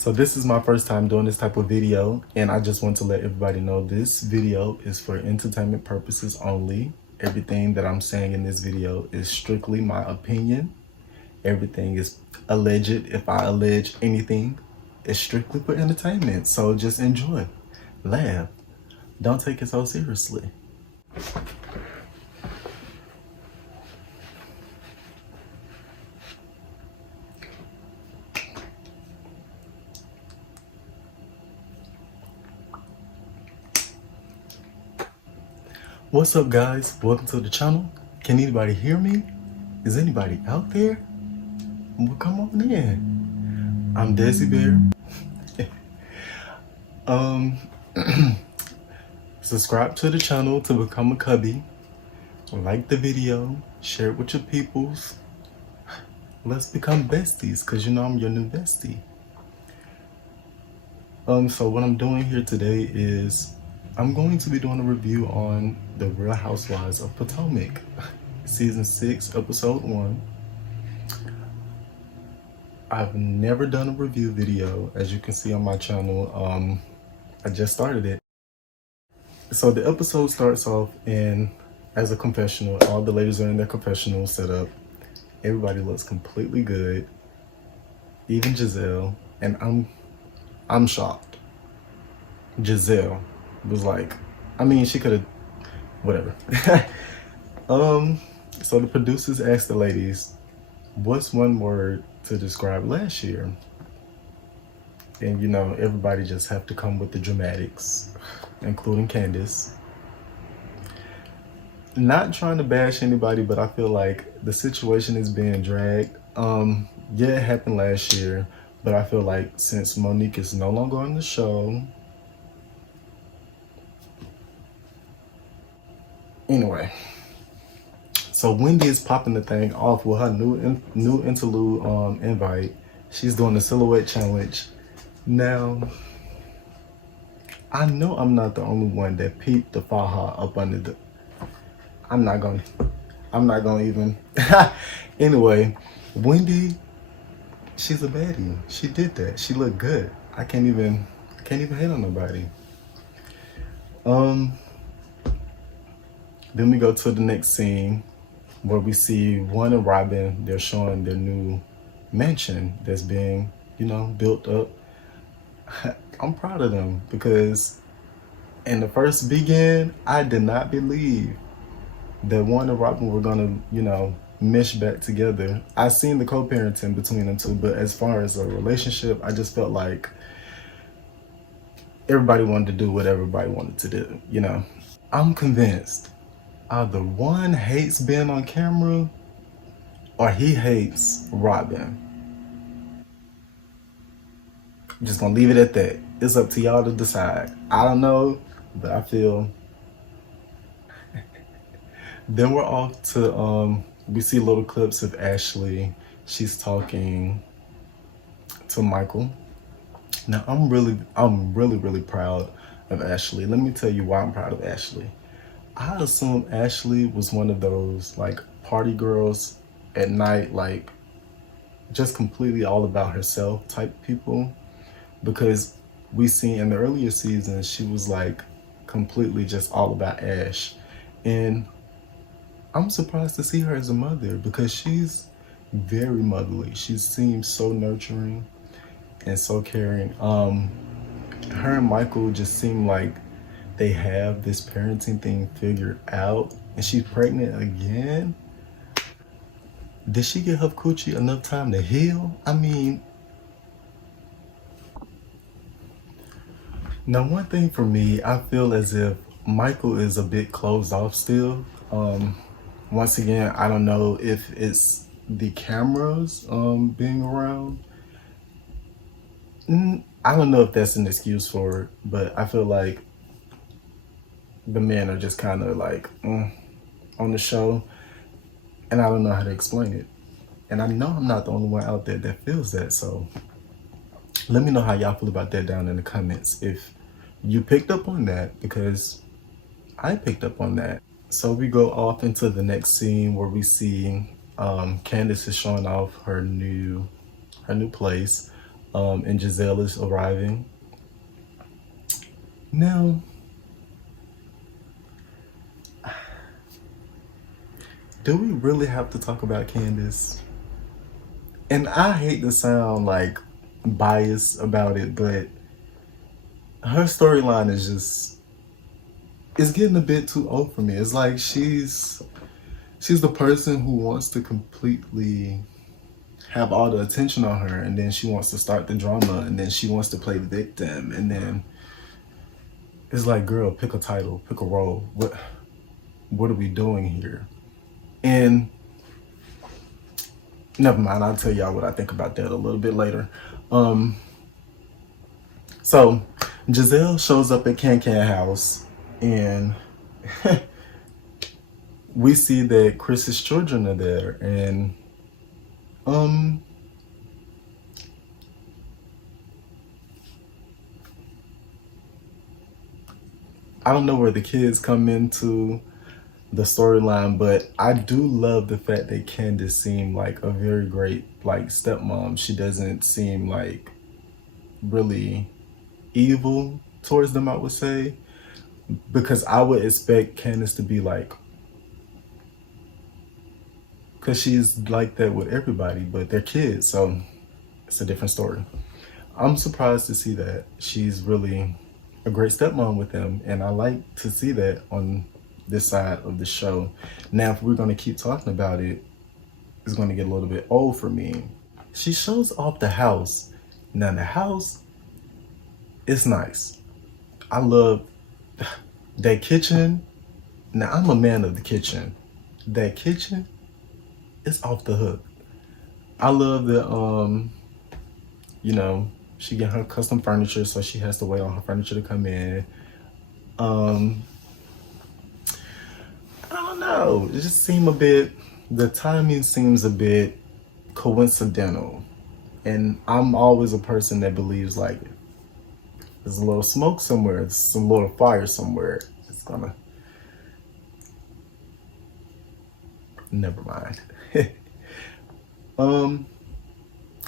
So this is my first time doing this type of video, and I just want to let everybody know this video is for entertainment purposes only. Everything that I'm saying in this video is strictly my opinion. Everything is alleged. If I allege anything, it's strictly for entertainment. So just enjoy, laugh. Don't take it so seriously. What's up, guys? Welcome to the channel. Can anybody hear me? Is anybody out there? Well, come on in. I'm Desi Bear. Subscribe to the channel to become a cubby. Like the video, share it with your peoples. Let's become besties, cause you know I'm your new bestie. So what I'm doing here today is I'm going to be doing a review on the Real Housewives of Potomac, season 6, episode 1. I've never done a review video, as you can see on my channel. I just started it. So the episode starts off as a confessional. All the ladies are in their confessional setup. Everybody looks completely good, even Giselle, and I'm shocked. Giselle was like, I mean, she could have, whatever. So the producers asked the ladies, what's one word to describe last year? And you know, everybody just have to come with the dramatics, including Candace. Not trying to bash anybody, but I feel like the situation is being dragged. Yeah, it happened last year, but I feel like since Monique is no longer on the show. Anyway, so Wendy is popping the thing off with her new interlude invite. She's doing the silhouette challenge. Now, I know I'm not the only one that peeped the faja up under the. I'm not gonna even. Anyway, Wendy, she's a baddie. She did that. She looked good. I can't even hate on nobody. Then we go to the next scene where we see Juan and Robin. They're showing their new mansion that's being, built up. I'm proud of them because in the first begin, I did not believe that Juan and Robin were gonna, mesh back together. I seen the co-parenting between them two, but as far as a relationship, I just felt like everybody wanted to do what everybody wanted to do, I'm convinced either one hates being on camera or he hates Robin. I'm just gonna leave it at that. It's up to y'all to decide. I don't know, but I feel. Then we're off to, we see little clips of Ashley. She's talking to Michael. Now I'm really proud of Ashley. Let me tell you why I'm proud of Ashley. I assume Ashley was one of those like party girls at night, like just completely all about herself type people, because we seen in the earlier seasons she was like completely just all about Ash. And I'm surprised to see her as a mother because she's very motherly. She seems so nurturing and so caring. Her and Michael just seem like they have this parenting thing figured out, and she's pregnant again. Did she get her coochie enough time to heal? I mean, now one thing for me, I feel as if Michael is a bit closed off still. Once again, I don't know if it's the cameras being around. I don't know if that's an excuse for it, but I feel like the men are just kind of like on the show, and I don't know how to explain it. And I know I'm not the only one out there that feels that, so let me know how y'all feel about that down in the comments if you picked up on that, because I picked up on that. So we go off into the next scene where we see Candace is showing off her new place. and Giselle is arriving. Now, do we really have to talk about Candace? And I hate to sound like biased about it, but her storyline is just, it's getting a bit too old for me. It's like she's the person who wants to completely have all the attention on her, and then she wants to start the drama, and then she wants to play the victim, and then it's like, girl, pick a title, pick a role. What are we doing here? And never mind, I'll tell y'all what I think about that a little bit later. So Giselle shows up at Can house, and we see that Chris's children are there, and I don't know where the kids come into the storyline, but I do love the fact that Candace seemed like a very great like stepmom. She doesn't seem like really evil towards them, I would say, because I would expect Candace to be like, because she's like that with everybody, but they're kids, so it's a different story. I'm surprised to see that she's really a great stepmom with them, and I like to see that on this side of the show. Now, if we're going to keep talking about it, it's going to get a little bit old for me. She shows off the house. Now, the house is nice. I love that kitchen. Now, I'm a man of the kitchen. That kitchen is off the hook. I love that, you know, she get her custom furniture, so she has to wait on her furniture to come in. I don't know. It just seemed a bit, the timing seems a bit coincidental. And I'm always a person that believes like there's a little smoke somewhere, there's some little fire somewhere. It's gonna, never mind.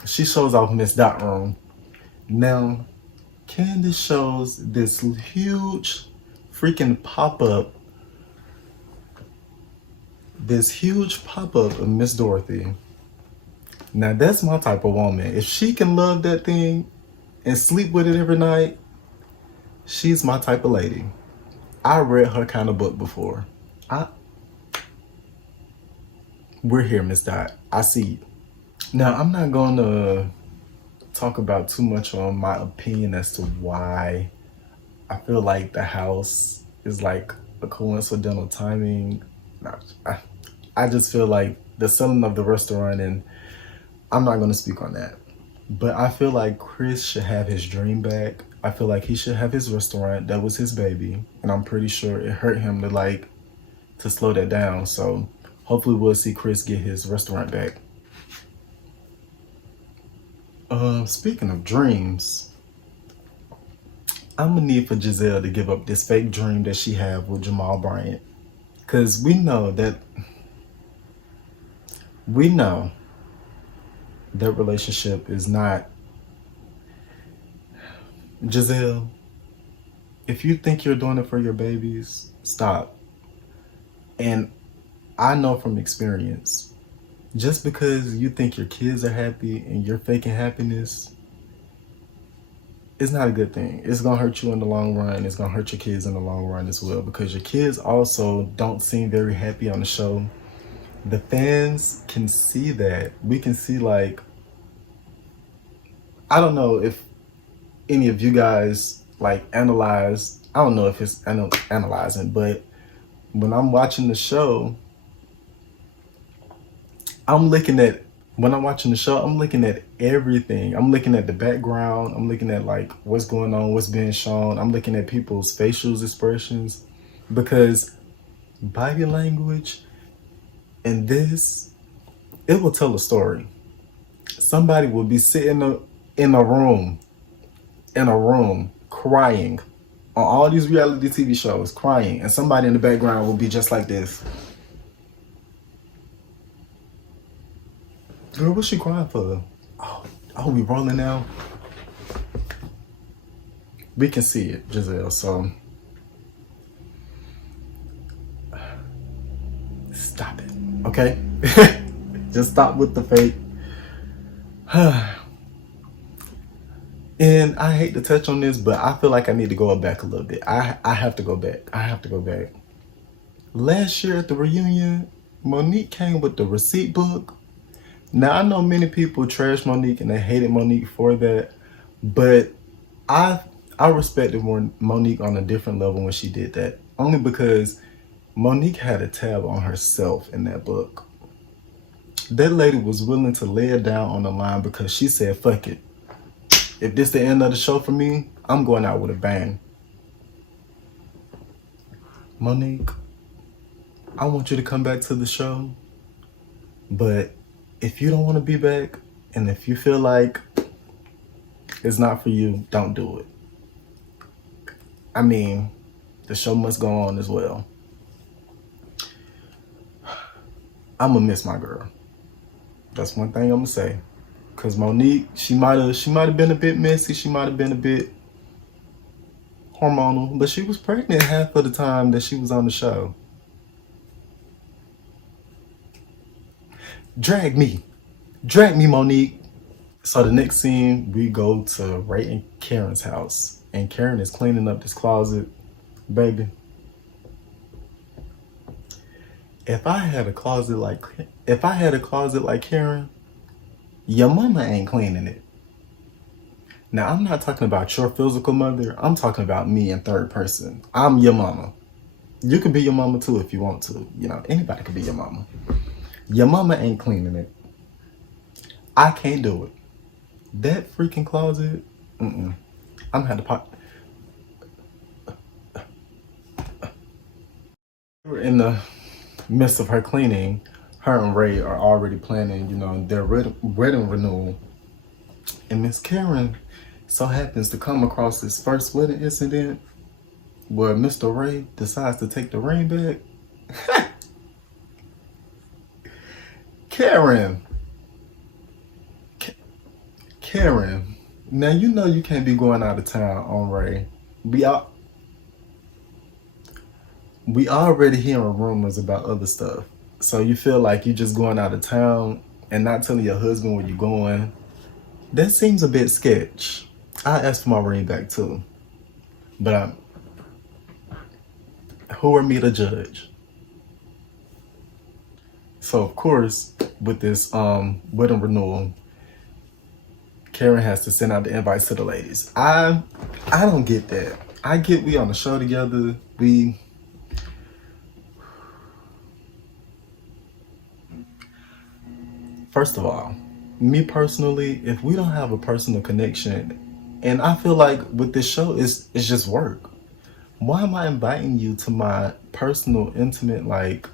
She shows off Miss Dot room. Now, Candace shows this huge freaking pop-up, of Miss Dorothy. Now, that's my type of woman. If she can love that thing and sleep with it every night, she's my type of lady. I read her kind of book before. We're here, Miss Dot. I see you. Now, I'm not going to talk about too much on my opinion as to why I feel like the house is like a coincidental timing. I just feel like the selling of the restaurant, and I'm not going to speak on that. But I feel like Chris should have his dream back. I feel like he should have his restaurant. That was his baby. And I'm pretty sure it hurt him to slow that down. So hopefully we'll see Chris get his restaurant back. Speaking of dreams, I'm gonna need for Giselle to give up this fake dream that she had with Jamal Bryant. Cause we know that relationship is not. Giselle, if you think you're doing it for your babies, stop. And I know from experience, just because you think your kids are happy and you're faking happiness, it's not a good thing. It's gonna hurt you in the long run. It's gonna hurt your kids in the long run as well, because your kids also don't seem very happy on the show. The fans can see that. We can see, like, I don't know if any of you guys like analyze, I don't know if it's analyzing, but when I'm watching the show, when I'm watching the show, I'm looking at everything. I'm looking at the background. I'm looking at like what's going on, what's being shown. I'm looking at people's facial expressions, because body language and this, it will tell a story. Somebody will be sitting in a room crying on all these reality TV shows, crying, and somebody in the background will be just like this. Girl, what's she crying for? Oh, we rolling now? We can see it, Giselle. So stop it, okay? Just stop with the fake. And I hate to touch on this, but I feel like I need to go back a little bit. I have to go back. I have to go back. Last year at the reunion, Monique came with the receipt book. Now, I know many people trashed Monique and they hated Monique for that, but I respected Monique on a different level when she did that. Only because Monique had a tab on herself in that book. That lady was willing to lay it down on the line because she said, fuck it. If this the end of the show for me, I'm going out with a bang. Monique, I want you to come back to the show, but if you don't want to be back, and if you feel like it's not for you, don't do it. I mean, the show must go on as well. I'm gonna miss my girl. That's one thing I'm gonna say. Cause Monique, she might have been a bit messy, she might have been a bit hormonal, but she was pregnant half of the time that she was on the show. Drag me, Monique. So the next scene, we go to Ray and Karen's house, and Karen is cleaning up this closet. Baby, if I had a closet like Karen, your mama ain't cleaning it. Now, I'm not talking about your physical mother. I'm talking about me in third person. I'm your mama. You could be your mama too if you want to. You know, anybody could be your mama. Your mama ain't cleaning it. I can't do it. That freaking closet, I'm gonna have to pop. In the midst of her cleaning, her and Ray are already planning, you know, their wedding renewal. And Miss Karen so happens to come across this first wedding incident where Mr. Ray decides to take the ring back. Karen. Karen. Now, you know you can't be going out of town on Ray. We already hearing rumors about other stuff. So you feel like you just going out of town and not telling your husband where you're going. That seems a bit sketch. I asked for my ring back too. But who are me to judge? So of course, with this wedding renewal, Karen has to send out the invites to the ladies. I don't get that. I get we on the show together. First of all, me personally, if we don't have a personal connection, and I feel like with this show, it's just work. Why am I inviting you to my personal, intimate, like,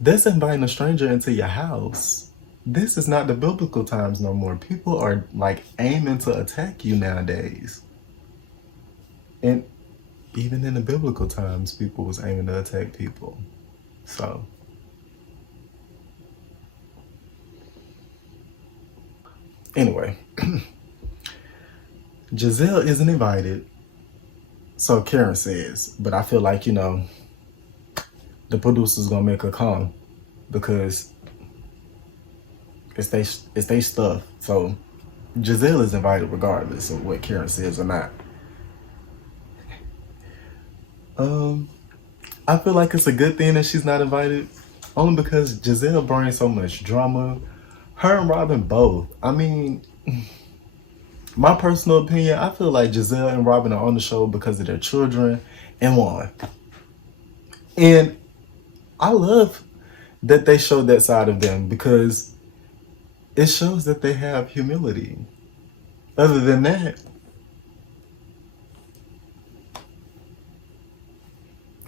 that's inviting a stranger into your house. This is not the biblical times no more. People are like aiming to attack you nowadays. And even in the biblical times, people was aiming to attack people. So, anyway, Giselle isn't invited. So Karen says, but I feel like, you know, the producer's gonna make her come because it's they stuff. So Giselle is invited regardless of what Karen says or not. I feel like it's a good thing that she's not invited, only because Giselle brings so much drama. Her and Robin both. I mean, my personal opinion, I feel like Giselle and Robin are on the show because of their children and Juan. And I love that they showed that side of them because it shows that they have humility. Other than that,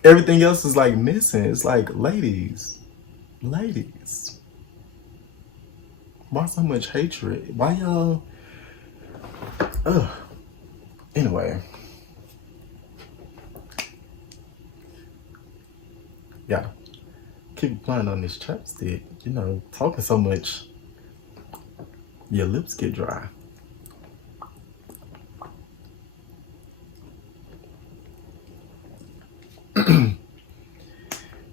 everything else is like missing. It's like, ladies, why so much hatred? Why y'all? Ugh. Anyway, yeah, keep applying on this chapstick. You know, talking so much. your lips get dry.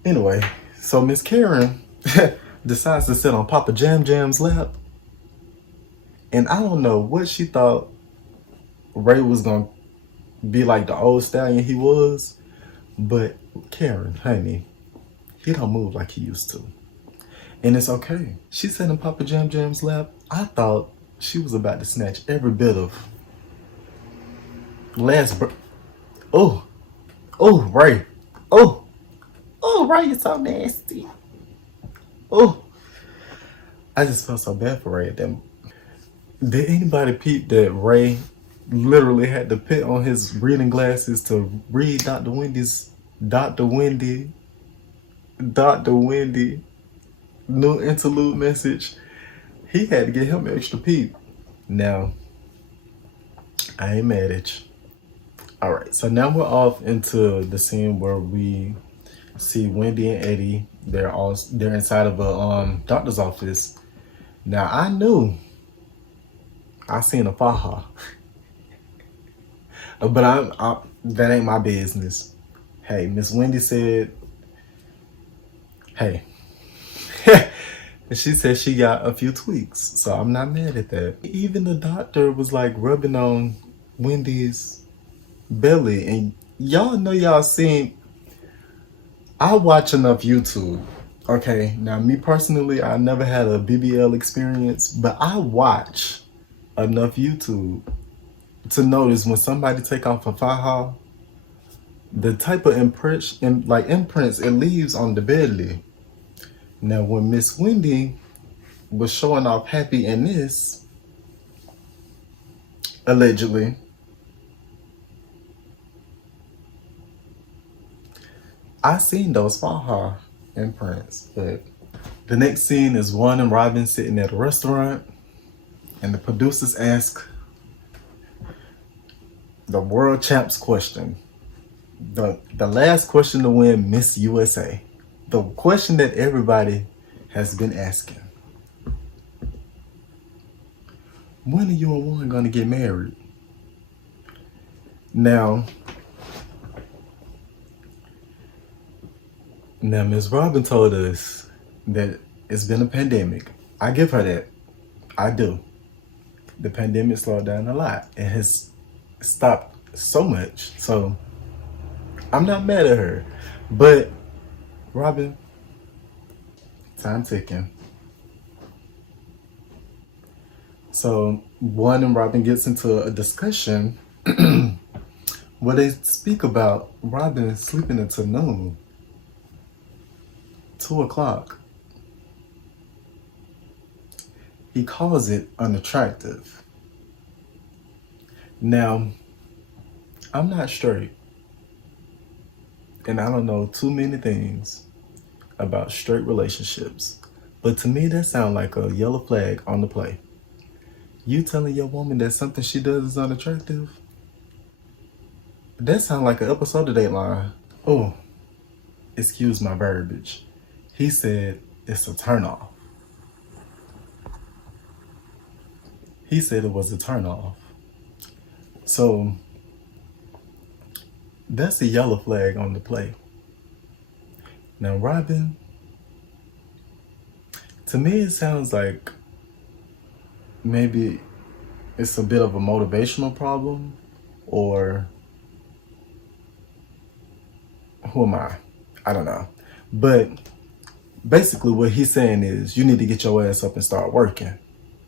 Anyway, so Miss Karen decides to sit on Papa Jam Jam's lap, and I don't know what she thought Ray was gonna be like the old stallion he was, but Karen, honey, he don't move like he used to. And it's okay. She sat in Papa Jam Jam's lap. I thought she was about to snatch every bit of oh, oh, Ray. Oh, oh, Ray, you're so nasty. Oh, I just felt so bad for Ray at them. Did anybody peep that Ray literally had to put on his reading glasses to read Dr. Wendy new interlude message? He had to get him extra peep. Now, I ain't mad at you. All right, so now we're off into the scene where we see Wendy and Eddie. They're inside of a doctor's office. Now I seen a faja, but that ain't my business. Hey, Miss Wendy said, hey. And she said she got a few tweaks, so I'm not mad at that. Even the doctor was like rubbing on Wendy's belly, and y'all know y'all seen. I watch enough YouTube. Okay, now me personally, I never had a BBL experience, but I watch enough YouTube to notice when somebody take off a faja, the type of imprints it leaves on the belly. Now, when Miss Wendy was showing off happy in this, allegedly, I seen those faja imprints. But the next scene is Juan and Robin sitting at a restaurant, and the producers ask the world champs question, the last question to win Miss USA. The question that everybody has been asking. When are you and Juan gonna get married? Now Ms. Robin told us that it's been a pandemic. I give her that. I do. The pandemic slowed down a lot. It has stopped so much. So I'm not mad at her. But Robin, time ticking. So Juan and Robin gets into a discussion where they speak about Robin sleeping until noon, 2:00. He calls it unattractive. Now, I'm not straight, and I don't know too many things about straight relationships, but to me that sounds like a yellow flag on the play. You telling your woman that something she does is unattractive? That sounds like an episode of Dateline. Oh, excuse my verbiage. He said it's a turnoff. He said it was a turnoff. So that's a yellow flag on the play. Now, Robin, to me it sounds like maybe it's a bit of a motivational problem, or who am I? I don't know. But basically what he's saying is you need to get your ass up and start working.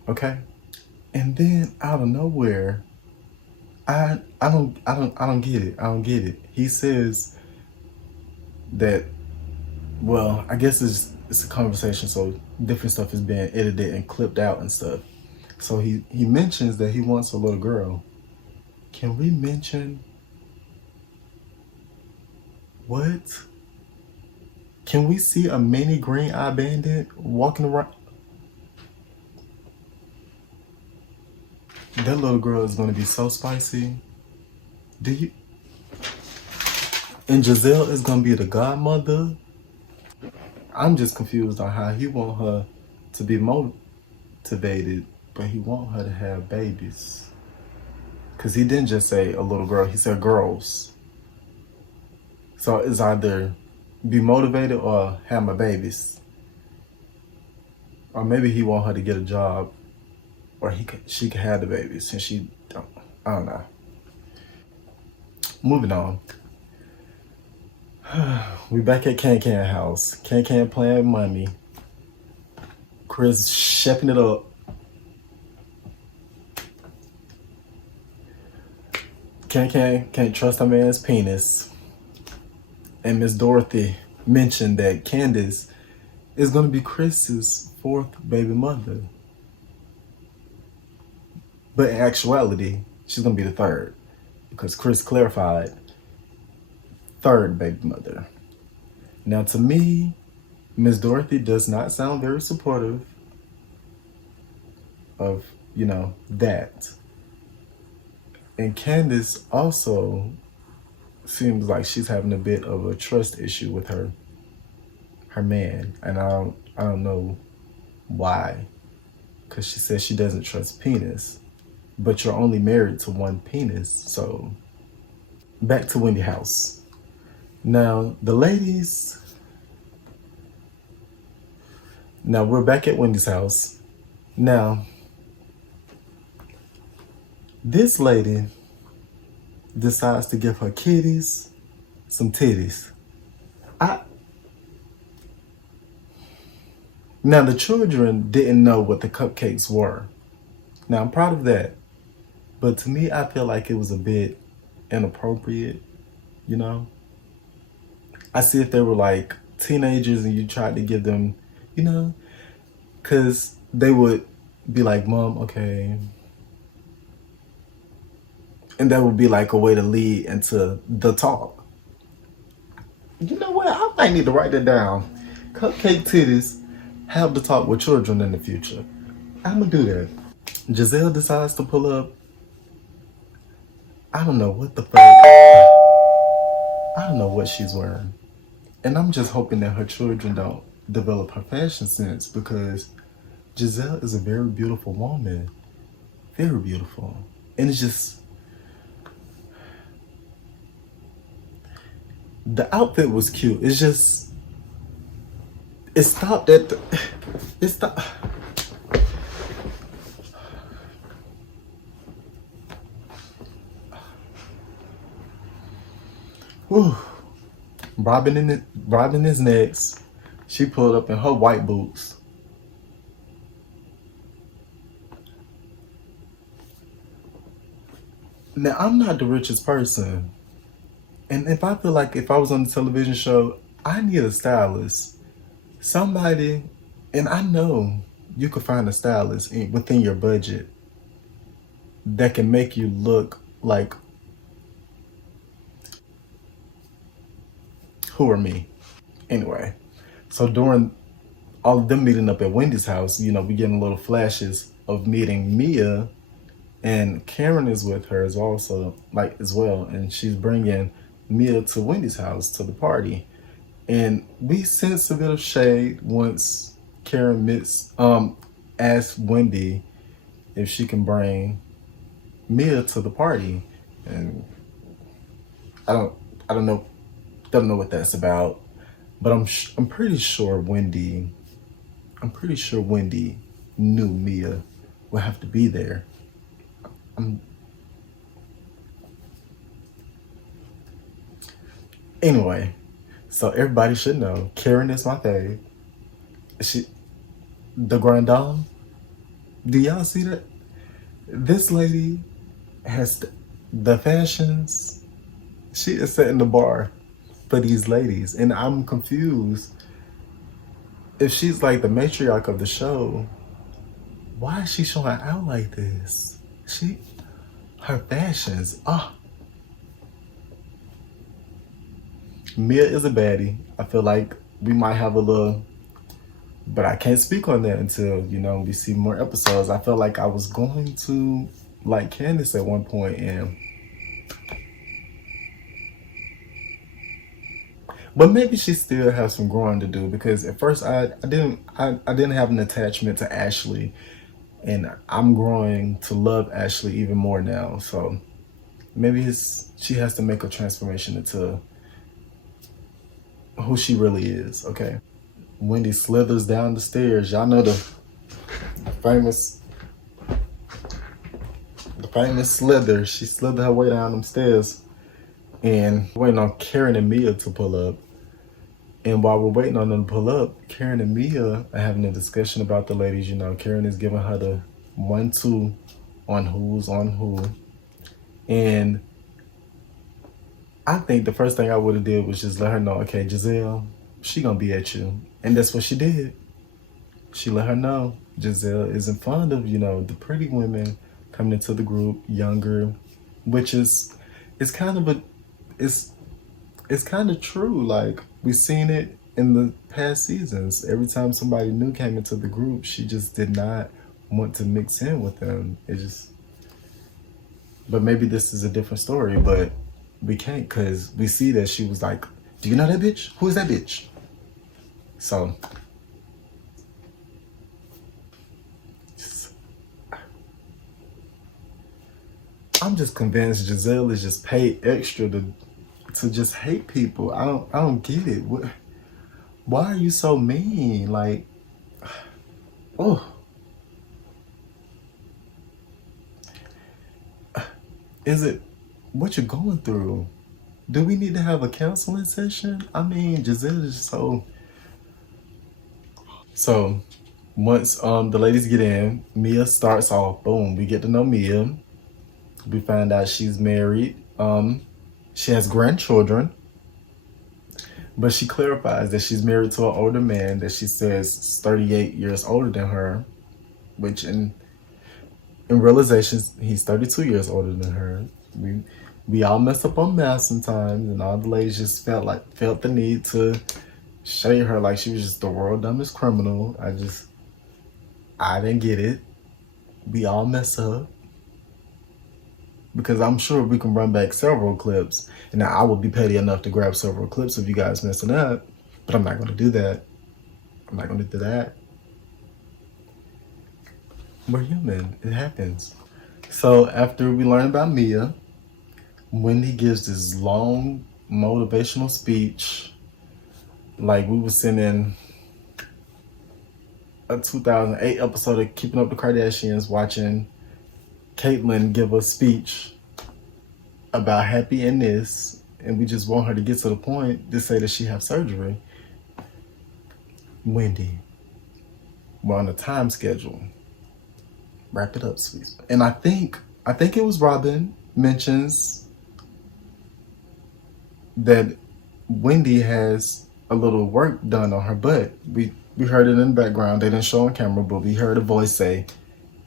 Okay? And then out of nowhere, I don't get it. I don't get it. He says that, well, I guess it's a conversation, so different stuff is being edited and clipped out and stuff. So he mentions that he wants a little girl. Can we mention what? Can we see a mini green eye bandit walking around? That little girl is gonna be so spicy. And Giselle is gonna be the godmother. I'm just confused on how he want her to be motivated but he want her to have babies. Because he didn't just say a little girl, he said girls. So it's either be motivated or have my babies. Or maybe he want her to get a job, or she could have the babies since she don't. I don't know. Moving on. We back at Can house. Can playing money. Chris shepping it up. Can can't trust a man's penis. And Miss Dorothy mentioned that Candace is going to be Chris's fourth baby mother. But in actuality, she's going to be the third. Because Chris clarified, third baby mother. Now to me, Miss Dorothy does not sound very supportive of, that. And Candace also seems like she's having a bit of a trust issue with her man. And I don't know why. Because she says she doesn't trust penis. But you're only married to one penis, so back to Wendy house. Now, the ladies, now we're back at Wendy's house. Now, this lady decides to give her kitties some titties. Now, the children didn't know what the cupcakes were. Now, I'm proud of that. But to me, I feel like it was a bit inappropriate, I see if they were like teenagers and you tried to give them, because they would be like, Mom, okay. And that would be like a way to lead into the talk. You know what? I might need to write that down. Cupcake titties, have the talk with children in the future. I'm going to do that. Giselle decides to pull up. I don't know what the fuck. I don't know what she's wearing. And I'm just hoping that her children don't develop her fashion sense, because Giselle is a very beautiful woman. Very beautiful. And it's just, the outfit was cute. It's just, it stopped at the, it stopped. Whew. Robin is next. She pulled up in her white boots. Now, I'm not the richest person. And if I feel like if I was on the television show, I need a stylist. Somebody, and I know you could find a stylist within your budget that can make you look like, who are me? Anyway, so during all of them meeting up at Wendy's house, we getting little flashes of meeting Mia, and Karen is with her as well, and she's bringing Mia to Wendy's house to the party, and we sense a bit of shade once Karen asked Wendy if she can bring Mia to the party, and I don't know what that's about, but I'm pretty sure Wendy knew Mia would have to be there. Anyway, so everybody should know Karen is my fave. The Grand Dame. Do y'all see that? This lady has the fashions. She is setting the bar for these ladies, and I'm confused. If she's like the matriarch of the show, why is she showing out like this? Her fashions, Mia is a baddie. I feel like we might have a little, but I can't speak on that until, we see more episodes. I felt like I was going to like Candace at one point, but maybe she still has some growing to do, because at first I didn't have an attachment to Ashley, And I'm growing to love Ashley even more now. So maybe she has to make a transformation into who she really is. Okay. Wendy slithers down the stairs. Y'all know the famous slither. She slithered her way down them stairs and waiting on Karen and Mia to pull up. And while we're waiting on them to pull up, Karen and Mia are having a discussion about the ladies. You know, Karen is giving her the 1-2 on who's on who. And I think the first thing I would have did was just let her know, okay, Giselle, she gonna be at you. And that's what she did. She let her know Giselle isn't fond of, you know, the pretty women coming into the group, younger, which is, it's kind of a, it's kind of true. Like, we've seen it in the past seasons. Every time somebody new came into the group, she just did not want to mix in with them. It just, but maybe this is a different story, but we can't, because we see that she was like, do you know that bitch? Who is that bitch? So, I'm just convinced Giselle is just paid extra to just hate people. I don't get it. Why are you so mean? Like, oh. Is it what you're going through? Do we need to have a counseling session? I mean, Giselle is so once the ladies get in, Mia starts off, boom, we get to know Mia. We find out she's married. She has grandchildren. But she clarifies that she's married to an older man that she says is 38 years older than her, which in realization, he's 32 years older than her. We all mess up on math sometimes, and all the ladies just felt the need to shade her like she was just the world's dumbest criminal. I didn't get it. We all mess up. Because I'm sure we can run back several clips. And now I would be petty enough to grab several clips of you guys messing up, but I'm not going to do that. I'm not going to do that. We're human. It happens. So after we learn about Mia, Wendy gives this long motivational speech, like we were sitting in a 2008 episode of Keeping Up the Kardashians watching Caitlyn give a speech about happiness, and we just want her to get to the point to say that she have surgery. Wendy, we're on a time schedule. Wrap it up, sweet. And I think it was Robin mentions that Wendy has a little work done on her butt. We heard it in the background. They didn't show on camera, but we heard a voice say,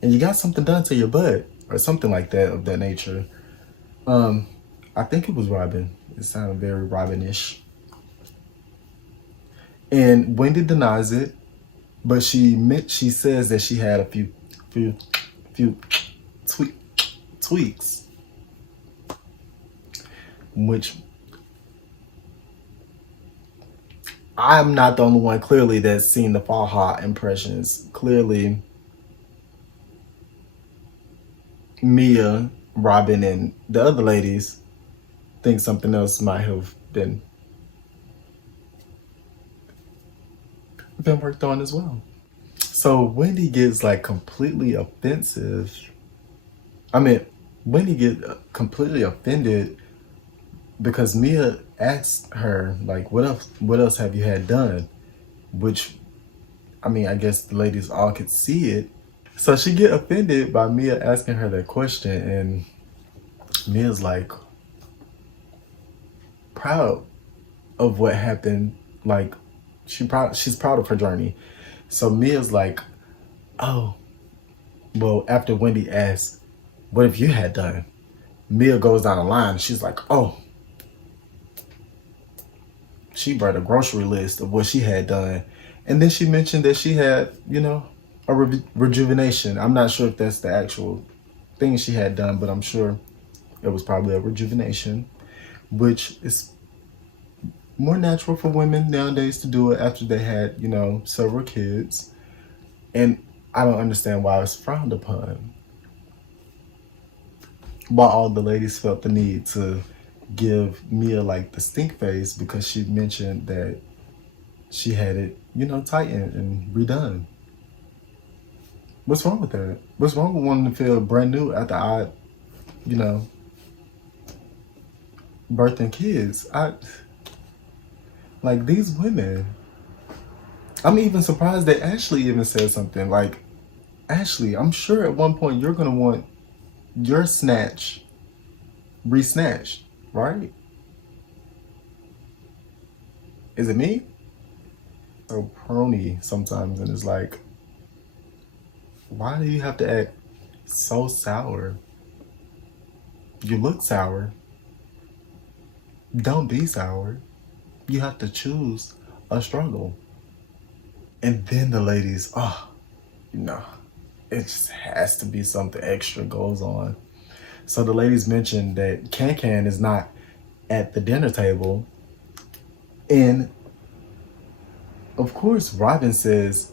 and you got something done to your butt, or something like that, of that nature. I think it was Robin. It sounded very Robin-ish. And Wendy denies it, but she says that she had a few tweaks, which I'm not the only one clearly that's seen the Faha impressions. Clearly, Mia, Robin, and the other ladies think something else might have been worked on as well. So Wendy gets like completely offensive. Wendy gets completely offended because Mia asked her, like, what else have you had done? Which, I guess the ladies all could see it. So she get offended by Mia asking her that question, and Mia's like proud of what happened. Like, she's proud of her journey. So Mia's like, oh, well, after Wendy asks, what have you had done? Mia goes down the line. She's like, oh, she brought a grocery list of what she had done. And then she mentioned that she had, a rejuvenation. I'm not sure if that's the actual thing she had done, but I'm sure it was probably a rejuvenation, which is more natural for women nowadays to do it after they had, several kids. And I don't understand why it's frowned upon. Why all the ladies felt the need to give Mia like the stink face because she mentioned that she had it, tightened and redone. What's wrong with that? What's wrong with wanting to feel brand new after you know, birthing kids? Like these women. I'm even surprised that Ashley even said something. Like, Ashley, I'm sure at one point you're gonna want your snatch re-snatched, right? Is it me? So prony sometimes, and it's like, why do you have to act so sour? You look sour. Don't be sour. You have to choose a struggle. And then the ladies, it just has to be something extra goes on. So the ladies mentioned that Can is not at the dinner table. And of course, Robin says,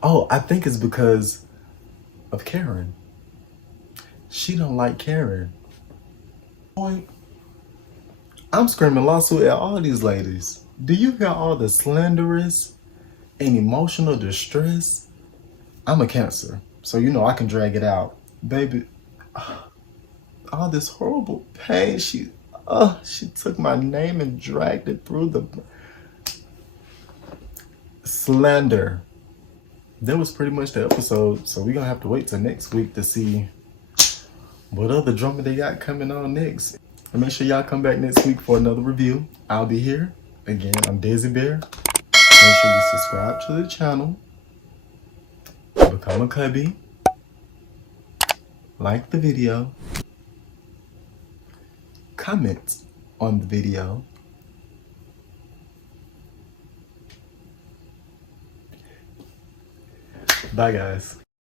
oh, I think it's because of Karen. She don't like Karen. Boy, I'm screaming lawsuit at all these ladies. Do you hear all the slanderous and emotional distress? I'm a Cancer, so I can drag it out. Baby, all this horrible pain, she took my name and dragged it through the slander. That was pretty much the episode, so we're gonna have to wait till next week to see what other drama they got coming on next. And make sure y'all come back next week for another review. I'll be here. Again, I'm Daisy Bear. Make sure you subscribe to the channel, become a cubby, like the video, comment on the video, bye guys.